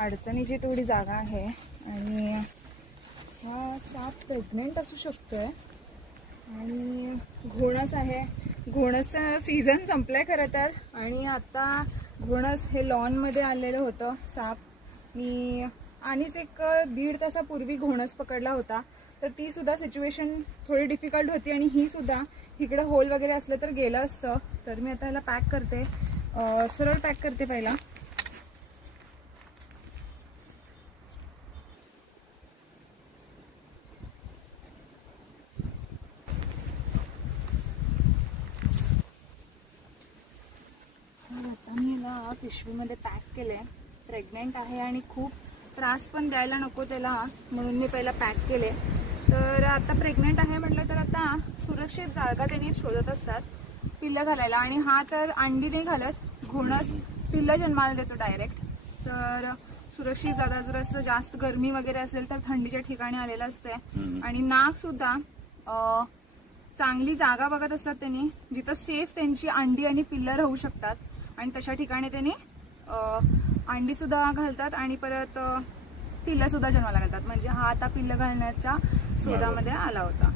अडचणीची थोडी जागा आहे आणि हा साप प्रेग्नेंट असू शकतोय आणि घोणस आहे. घोणसचं सीझन संपलंय खरं तर आणि आता घोणस हे लॉनमध्ये आलेलं होतं साप. मी आणिच एक 1.5 तासापूर्वी घोणस पकडला होता, तर ती सुद्धा सिच्युएशन थोडी डिफिकल्ट होती आणि ही सुद्धा इकडे होल वगैरे असलं तर गेलं असतं. तर मी आता ह्याला पॅक करते, सरळ पॅक करते पहिला. तर आता मी ह्याला पिशवीमध्ये पॅक केले. प्रेग्नेंट आहे आणि खूप त्रास पण द्यायला नको त्याला, म्हणून मी पहिला पॅक केले. तर आता प्रेग्नेंट आहे म्हटलं तर आता सुरक्षित जागा त्यांनी शोधत असतात पिल्लं घालायला. आणि हा तर अंडी नाही घालत, घोणस पिल्लं जन्माला देतो डायरेक्ट. तर सुरक्षित जागा, जर असं जास्त गरमी वगैरे असेल तर थंडीच्या ठिकाणी आलेलं असते. आणि नाक सुद्धा चांगली जागा बघत असतात त्यांनी, जिथं सेफ त्यांची अंडी आणि पिल्लं राहू शकतात. आणि तशा ठिकाणी त्यांनी अंडी सुद्धा घालतात आणि परत पिल्लं सुद्धा जन्माला घालतात. म्हणजे हा आता पिल्लं घालण्याच्या शोधामध्ये आला होता.